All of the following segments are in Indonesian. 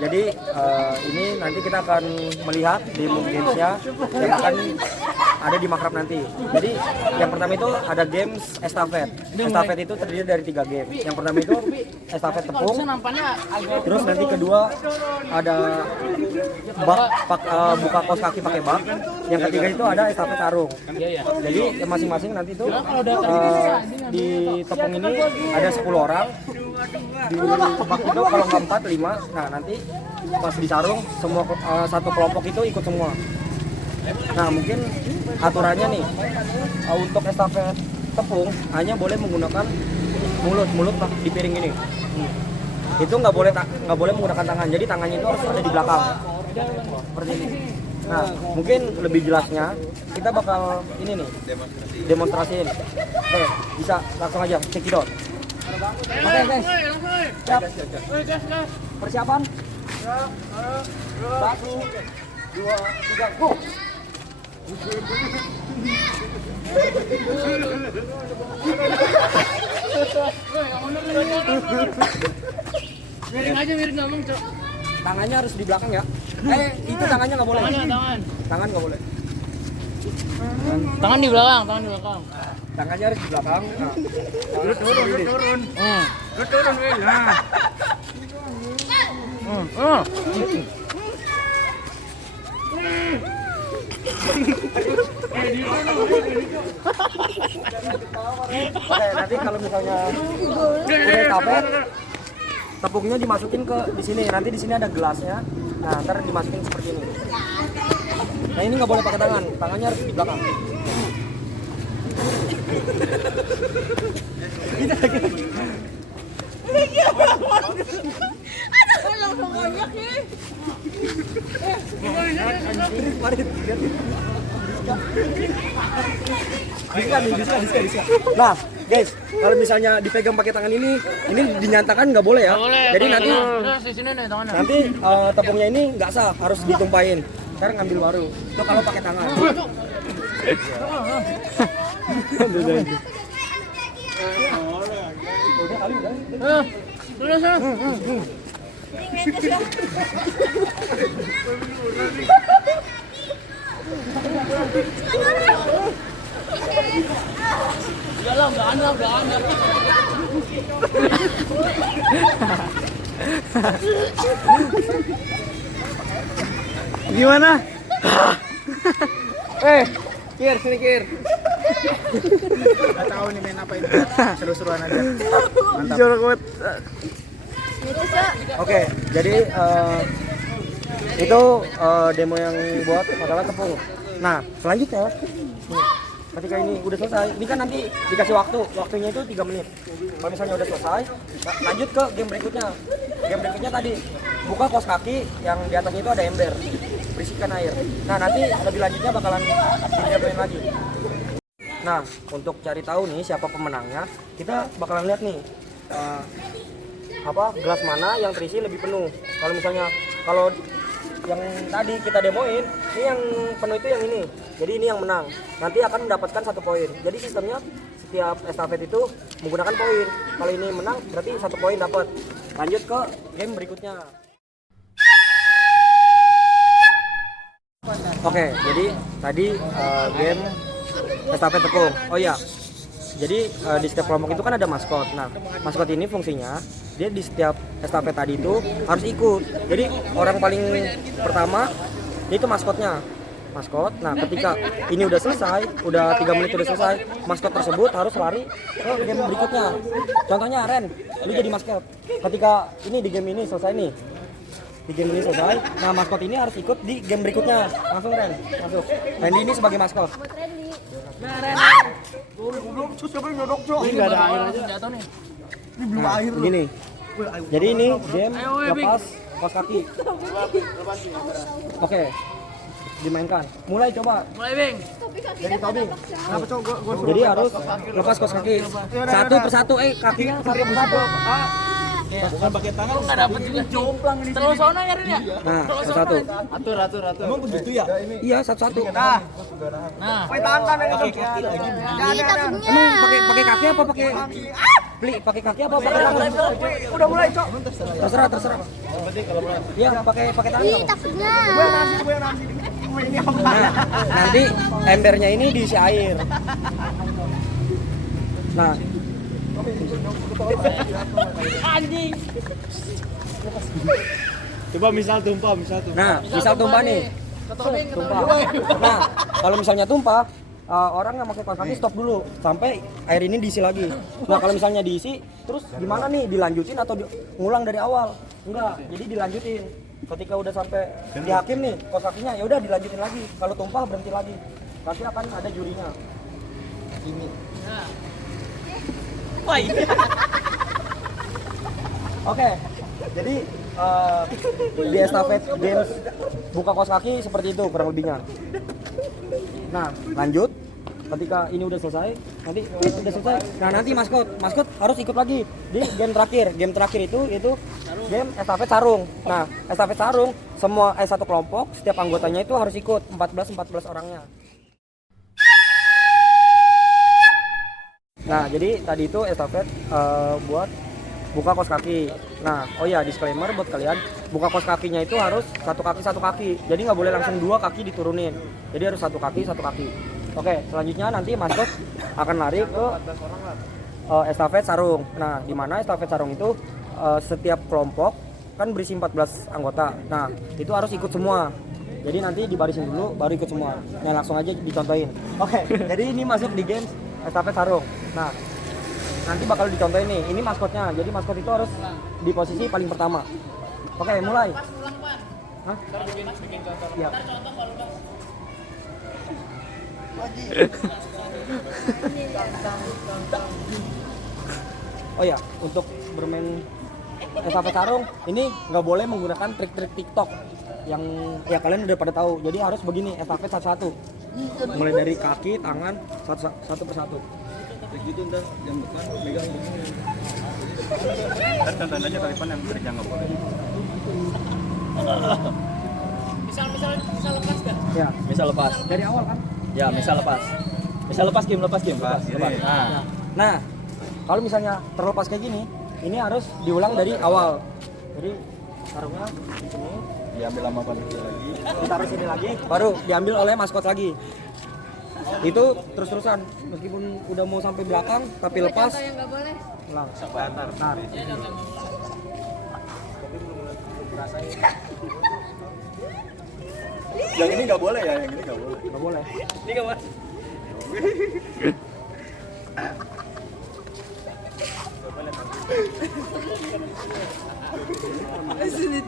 Jadi ini nanti kita akan melihat di gamesnya yang akan ada di Makrab nanti. Jadi yang pertama itu ada games estafet. Estafet itu terdiri dari 3 game. Yang pertama itu estafet tepung. Terus nanti kedua ada buka kaos kaki pakai bak. Yang ketiga itu ada estafet sarung. Jadi masing-masing nanti itu di tepung ini ada 10 orang. Di bak itu kalau nggak 4, 5. Nah nanti pas di sarung semua satu kelompok itu ikut semua. Nah mungkin aturannya nih untuk estafet tepung hanya boleh menggunakan mulut di piring ini. Itu nggak boleh menggunakan tangan. Jadi tangannya itu harus ada di belakang seperti ini. Nah mungkin lebih jelasnya kita bakal ini nih demonstrasiin. Oke, bisa langsung aja cekidot. Oke guys, siap. Persiapan. 1, 2, 3, go. Miring aja, miring ngomong, Cok. Tangannya harus di belakang ya. Itu tangannya nggak boleh. Tangan nggak boleh. Tangan di belakang, tangan di belakang. Tangannya harus di belakang. Nah, Lu turun. Lu turun, Wil. Nah. Oke, nanti kalau misalnya udah estafet, tepungnya dimasukin ke di sini. Nanti di sini ada gelasnya. Nah, ntar dimasukin seperti ini. Nah, ini nggak boleh pakai tangan. Tangannya harus di belakang. Bisa. Nah, guys, kalau misalnya dipegang pakai tangan ini dinyatakan nggak boleh ya. Jadi nanti di sini nih tangannya. nanti tepungnya ini nggak sah, harus ditumpahin. Ntar ngambil baru. Itu kalau pakai tangan. Terus ya. Udah ada. Gimana? Kir, sini Kir. Nggak tahu nih main apa ini. Seru-seruan aja. Mantap. Oke, jadi itu demo yang buat masalah tepung. Nah, selanjutnya ketika ini udah selesai, ini kan nanti dikasih waktunya itu 3 menit. Kalau misalnya udah selesai, lanjut ke game berikutnya. Game berikutnya tadi buka kaos kaki yang di atasnya itu ada ember, berisikan air. Nah nanti lebih lanjutnya bakalan didemoin lagi. Nah untuk cari tahu nih siapa pemenangnya, kita bakalan lihat nih gelas mana yang terisi lebih penuh. Kalau misalnya yang tadi kita demoin, ini yang penuh itu yang ini. Jadi ini yang menang. Nanti akan mendapatkan 1 poin. Jadi sistemnya setiap estafet itu menggunakan poin. Kalau ini menang berarti 1 poin dapat. Lanjut ke game berikutnya. Oke, jadi tadi game estafet tepung. Oh iya. Jadi di setiap kelompok itu kan ada maskot. Nah, maskot ini fungsinya dia di setiap estafet tadi itu harus ikut. Jadi orang paling pertama itu maskotnya. Maskot. Nah, ketika ini udah selesai, udah 3 menit udah selesai, maskot tersebut harus lari ke game berikutnya. Contohnya Ren, lu jadi maskot. Ketika ini di game ini selesai nih. Di game ini selesai. Nah, maskot ini harus ikut di game berikutnya. Langsung Ren, masuk. Randy ini sebagai maskot. Belum sus siapa yang nyodok, Cok? Ini enggak ada air aja jatuh nih. Ini belum air loh. Gini. Jadi ini game lepas kaos kaki. Oke. Dimainkan. Mulai coba. Mulai, Bing. Dari Tobi. Kenapa, Cok? Gua Jadi harus lepas kaos kaki. Satu persatu, kakinya satu persatu. Bukan pakai tangan. Enggak dapat juga jomplang ini. Terus sono ya Rin ya? Nah, satu. Atur. Emang begitu ya? Iya, satu-satu. Nah. Pakai tangan aja. Ih, takutnya. Emang pakai kaki apa pakai Beli pakai kaki apa pakai tangan? Udah mulai, Cok. Terserah. Iya, pakai tangan. Ih, apa? takutnya. Gue yang nasi. Ini apa? Nah, nanti embernya ini diisi air. Nah, Anjing. Coba misal tumpah. nah, misal tumpah nih. Tumpah. Nah, kalau misalnya tumpah, orang yang pakai kaos kaki stop dulu sampai air ini diisi lagi. Nah, kalau misalnya diisi, terus gimana nih? Dilanjutin atau ngulang dari awal? Enggak, jadi dilanjutin. Ketika udah sampai di hakim nih, kaos kakinya ya udah dilanjutin lagi. Kalau tumpah berhenti lagi. Nanti akan ada jurinya. Ini. Oke, jadi di estafet games buka kaos kaki seperti itu kurang lebihnya. Nah, lanjut. Ketika ini udah selesai, nanti maskot harus ikut lagi di game terakhir. Game terakhir itu game estafet sarung. Nah, estafet sarung semua satu kelompok, setiap anggotanya itu harus ikut 14 orangnya. Nah, jadi tadi itu estafet buat buka kaos kaki. Nah, oh ya disclaimer buat kalian, buka kaos kakinya itu harus satu kaki. Jadi nggak boleh langsung 2 kaki diturunin. Jadi harus satu kaki. Oke, selanjutnya nanti maskot akan lari ke estafet sarung. Nah, di mana estafet sarung itu setiap kelompok kan berisi 14 anggota. Nah, itu harus ikut semua. Jadi nanti dibarisin dulu baru ikut semua. Nah, langsung aja dicontohin. Oke, jadi ini masuk di game estafet sarung. Nah, nanti bakal dicontohin nih. Ini maskotnya. Jadi maskot itu harus di posisi paling pertama. Oke, mulai. Hah? Bikin contoh. Iya. Oh ya, untuk bermain estafet sarung ini nggak boleh menggunakan trik-trik TikTok yang ya kalian udah pada tahu. Jadi harus begini, estafet satu-satu. Mulai dari kaki, tangan, satu persatu. Begitu ntar yang depan megang begini. Kan tandanya talipan yang kerja nggak boleh. Misal lepas dah. Ya, Misal lepas. dari awal kan? Ya, misal lepas game. Lepas. Nah, kalau misalnya terlepas kayak gini, ini harus diulang dari awal. Jadi sarungnya di sini, Diambil sama panitia lagi. ditaruh sini lagi, baru diambil oleh maskot lagi. Itu terus-terusan, meskipun udah mau sampai belakang, tapi lepas. Yang nggak boleh. Ulang. Nah, Yang ini nggak boleh ya, yang ini nggak boleh. nggak boleh. Ini kawan.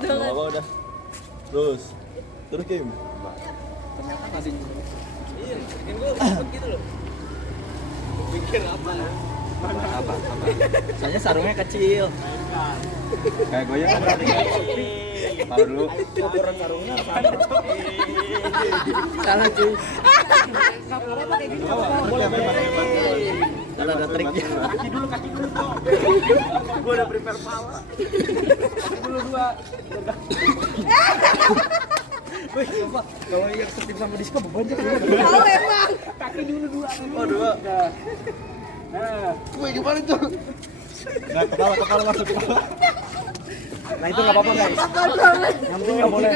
Apa udah? Terus Kim. Iya, bikin gua takut gitu loh. Pikir apa? Apa? Soalnya sarungnya kecil. Kayak goyang kan? Taruh dulu. Ukuran sarungnya Salah cuy. boleh. Kan ada triknya. Kaki dulu. Gua udah prepare pala. Dulu gua. Wih, coba kalau yang setim sama disco beban aja. Tahu emang. Kaki dulu 2. Oh, 2. Nah, Wih, gimana tuh? Nah, kepala masuk kepala. nah itu nggak apa-apa guys. Yang penting nggak boleh.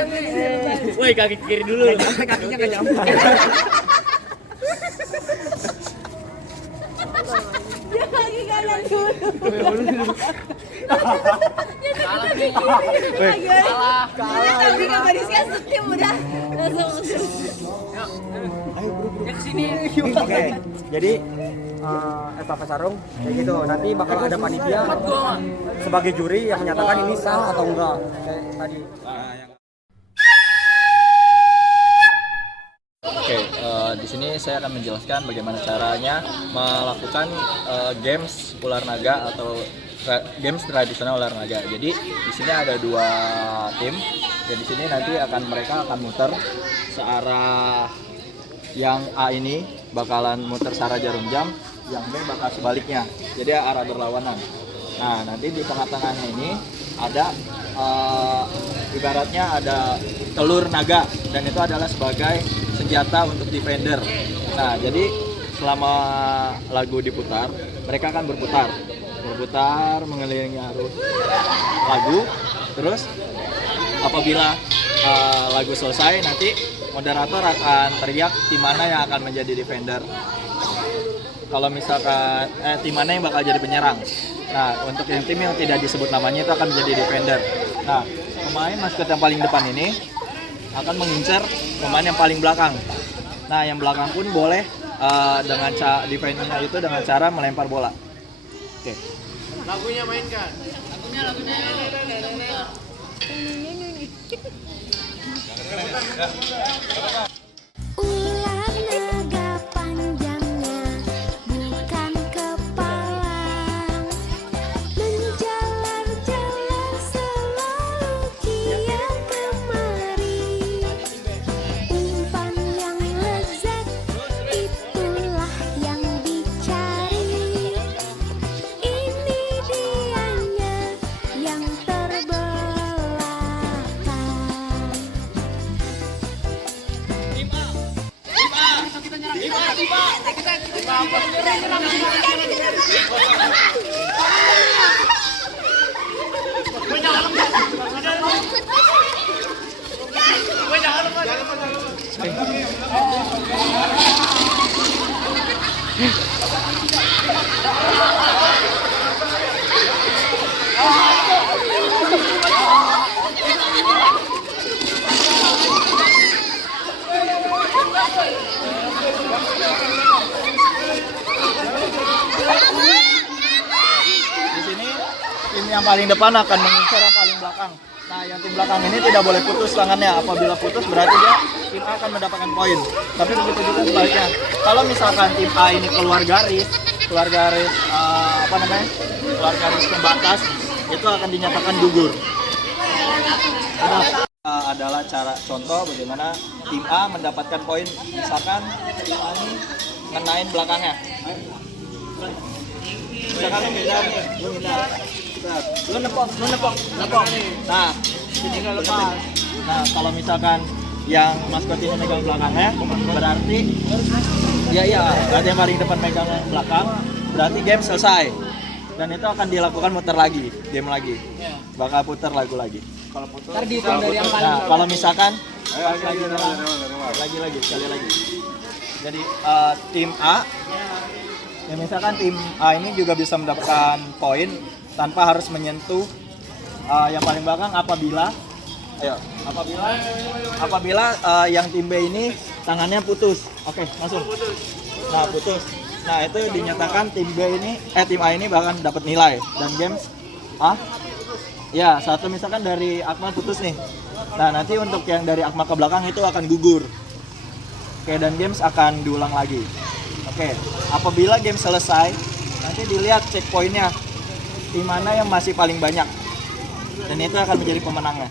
Woi, kaki kiri dulu. Sampai kakinya nggak nyampe. Dia lagi kanan dulu. Salah nih. Salah. Tapi nggak Barisnya setim udah langsung. Ya kesini. Oke, jadi estafet sarung kayak gitu. Nanti bakal ada panitia sebagai juri yang menyatakan ini sah atau enggak. Kayak tadi. Oke, di sini saya akan menjelaskan bagaimana caranya melakukan games ular naga atau games tradisional ular naga. Jadi di sini ada 2 tim. Dan di sini nanti mereka akan muter searah. Yang A ini bakalan muter searah jarum jam, yang B bakal sebaliknya. Jadi arah berlawanan. Nah, nanti di tengah-tengahnya ini ada ibaratnya ada telur naga, dan itu adalah sebagai senjata untuk defender. Nah, jadi selama lagu diputar, mereka akan berputar mengelilingi arus lagu. Terus apabila lagu selesai, nanti moderator akan teriak tim mana yang akan menjadi defender. Kalau misalkan tim mana yang bakal jadi penyerang. Nah, untuk yang tim yang tidak disebut namanya itu akan menjadi defender. Nah, pemain maskot yang paling depan ini akan mengincar pemain yang paling belakang. Nah, yang belakang pun boleh dengan defendernya itu dengan cara melempar bola. Oke. Lagunya mainkan. Ular naga panjangnya bukan kepala, menjalar-jalar selalu kian kemari. Umpan yang lezat itulah yang dicari. Ini dianya yang terbelakang. Di sini tim yang paling depan akan mengincar yang paling belakang. Nah, yang tim belakang ini tidak boleh putus tangannya. Apabila putus berarti dia tim A akan mendapatkan poin. Tapi begitu juga sebaliknya. Kalau misalkan tim A ini keluar garis keluar garis pembatas, itu akan dinyatakan gugur. Nah, adalah cara contoh bagaimana tim A mendapatkan poin. Misalkan tim A ini ngenain belakangnya. Misalkan lu nepok. Nah, ini kalau lepas. Nah, kalau misalkan yang maskot ini megang belakangnya, berarti berarti yang paling depan megang belakang, berarti game selesai. Dan itu akan dilakukan muter lagi, game lagi. Bakal putar lagu lagi. Kalau putar dari yang paling. Nah, kalau misalkan lagi sekali lagi. Jadi tim A, ya misalkan tim A ini juga bisa mendapatkan poin tanpa harus menyentuh yang paling belakang apabila yang tim B ini tangannya putus. Oke, langsung. Nah, putus. Nah, itu dinyatakan tim A ini bahkan dapat nilai dan game satu misalkan dari Akmal putus nih. Nah, nanti untuk yang dari Akmal ke belakang itu akan gugur. Oke, dan games akan diulang lagi. Oke, apabila game selesai, nanti dilihat checkpointnya di mana yang masih paling banyak, dan itu akan menjadi pemenangnya.